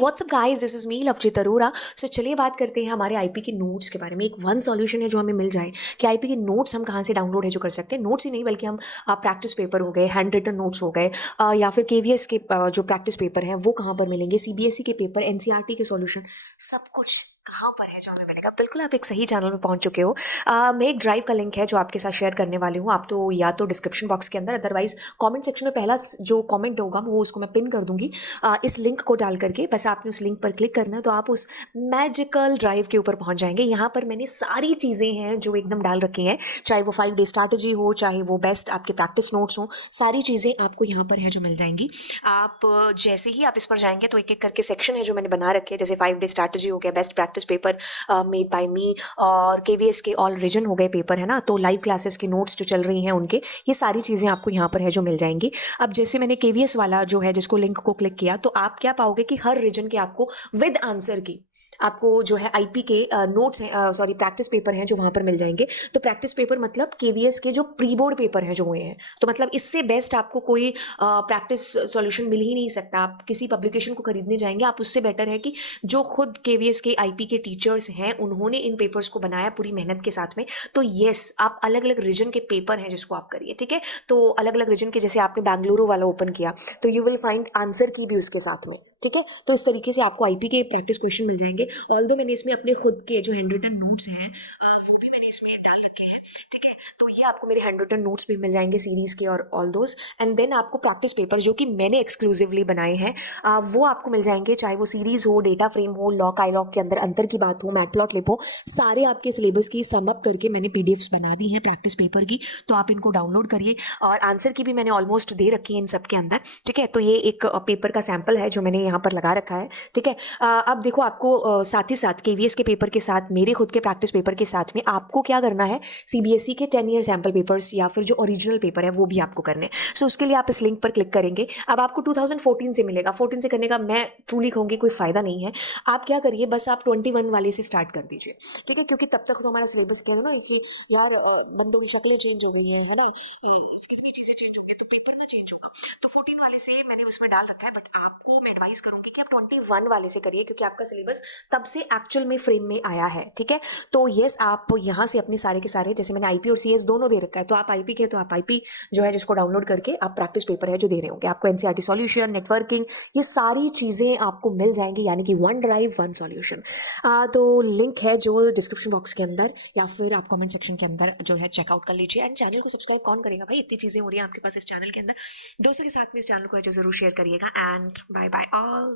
WhatsApp guys, this is me Lovejeet Arora. So चलिए बात करते हैं हमारे आईपी के नोट्स के बारे में। एक वन सॉल्यूशन है जो हमें मिल जाए कि आईपी के नोट्स हम कहाँ से डाउनलोड है जो कर सकते हैं। नोट्स ही नहीं बल्कि हम प्रैक्टिस पेपर हो गए, हैंड रिटन नोट्स हो गए, या फिर केवीएस के जो प्रैक्टिस पेपर हैं वो कहाँ पर मिलेंगे, सीबीएसई के पेपर, एनसीईआरटी के सॉल्यूशन, सब कुछ कहाँ पर है जो हमें मिलेगा। बिल्कुल आप एक सही चैनल में पहुंच चुके हो। मैं एक ड्राइव का लिंक है जो आपके साथ शेयर करने वाली हूँ। आप तो या तो डिस्क्रिप्शन बॉक्स के अंदर, अदरवाइज कमेंट सेक्शन में पहला जो कमेंट होगा वो उसको मैं पिन कर दूंगी। इस लिंक को डाल करके बस आपने उस लिंक पर क्लिक करना है तो आप उस मैजिकल ड्राइव के ऊपर पहुंच जाएंगे। यहाँ पर मैंने सारी चीज़ें हैं जो एकदम डाल रखी हैं, चाहे वो 5 डे स्ट्रैटेजी हो, चाहे वो बेस्ट आपके प्रैक्टिस नोट्स हो, सारी चीज़ें आपको यहाँ पर है जो मिल जाएंगी। आप जैसे ही आप इस पर जाएंगे तो एक एक करके सेक्शन है जो मैंने बना रखे हैं, जैसे 5 डे स्ट्रैटेजी हो गया, best practice paper made by me, और केवीएस के ऑल रीजन हो गए पेपर, है ना। तो लाइव क्लासेस के नोट्स जो चल रही हैं उनके, ये सारी चीज़ें आपको यहाँ पर है जो मिल जाएंगी। अब जैसे मैंने केवीएस वाला जो है जिसको लिंक को क्लिक किया, तो आप क्या पाओगे कि हर रीजन के आपको विद आंसर की आपको जो है आईपी के नोट्स हैं, सॉरी प्रैक्टिस पेपर हैं जो वहाँ पर मिल जाएंगे। तो प्रैक्टिस पेपर मतलब केवीएस के जो प्री बोर्ड पेपर हैं जो हुए हैं, तो मतलब इससे बेस्ट आपको कोई प्रैक्टिस सॉल्यूशन मिल ही नहीं सकता। आप किसी पब्लिकेशन को खरीदने जाएंगे, आप उससे बेटर है कि जो खुद केवीएस के आईपी के टीचर्स हैं उन्होंने इन पेपर्स को बनाया पूरी मेहनत के साथ में। तो येस, आप अलग अलग रीजन के पेपर हैं जिसको आप करिए, ठीक है। तो अलग अलग रीजन के, जैसे आपने बेंगलुरु वाला ओपन किया तो यू विल फाइंड आंसर की भी उसके साथ में, ठीक है। तो इस तरीके से आपको आईपी के प्रैक्टिस क्वेश्चन मिल जाएंगे। ऑल्दो मैंने इसमें अपने खुद के जो हैंड रिटन नोट्स हैं वो भी मैंने इसमें डाल रखे हैं, ठीक है। तो ये आपको मेरे हैंड रिटन नोट्स भी मिल जाएंगे सीरीज के और ऑल दोस। एंड देन आपको प्रैक्टिस पेपर जो कि मैंने एक्सक्लूसिवली बनाए हैं वो आपको मिल जाएंगे, चाहे वो सीरीज हो, डेटा फ्रेम हो, लॉक आई लॉक के अंदर अंतर की बात हो, मैटप्लॉटलिब हो, सारे आपके सिलेबस की सम अप करके मैंने पीडीएफ्स बना दी हैं प्रैक्टिस पेपर की। तो आप इनको डाउनलोड करिए, और आंसर की भी मैंने ऑलमोस्ट दे रखी है इन सब के अंदर, ठीक है। तो ये एक पेपर का सैंपल है जो मैंने यहाँ पर लगा रखा है, ठीक है। अब देखो, आपको साथ ही साथ केवीएस के पेपर के साथ, मेरे खुद के प्रैक्टिस पेपर के साथ में आपको क्या करना है, सीबीएसई के 10 ईयर सैंपल पेपर्स या फिर जो ओरिजिनल पेपर है वो भी आपको करने हैं। सो उसके लिए आप इस लिंक पर क्लिक करेंगे। अब आपको 2014 से मिलेगा, 14 से करने का मैं ट्रूली कहूँगी कोई फायदा नहीं है। आप क्या करिए, बस आप 21 वाले से स्टार्ट कर दीजिए, ठीक है। क्योंकि तब तक तो हमारा सिलेबस क्या है ना कि यार बंदों की शक्लें चेंज हो गई हैं, है ना, कितनी चीज़ें चेंज हो गई, तो पेपर ना चेंज होगा। तो 14 वाले से मैंने उसमें डाल रखा है, बट आपको मैं एडवाइस करूंगी कि आप 21 वाले से करिए, क्योंकि आपका सिलेबस तब से एक्चुअल में फ्रेम में आया है, ठीक है। तो यस, आप यहाँ से अपने सारे के सारे, जैसे मैंने आईपी और सीएस दोनों दे रखा है, तो आप आईपी के तो आप आईपी जो है जिसको डाउनलोड करके आप प्रैक्टिस पेपर है जो दे रहे होंगे, आपको एनसीईआरटी सॉल्यूशन, नेटवर्किंग, ये सारी चीज़ें आपको मिल जाएंगी, यानी कि वन ड्राइव वन सॉल्यूशन। तो लिंक है जो डिस्क्रिप्शन बॉक्स के अंदर, या फिर आप कमेंट सेक्शन के अंदर जो है चेकआउट कर लीजिए। एंड चैनल को सब्सक्राइब कौन करेगा भाई, इतनी चीज़ें हो रही हैं आपके पास इस चैनल के अंदर। दोस्तों के साथ में इस चैनल को जो जरूर शेयर करिएगा। And bye bye all.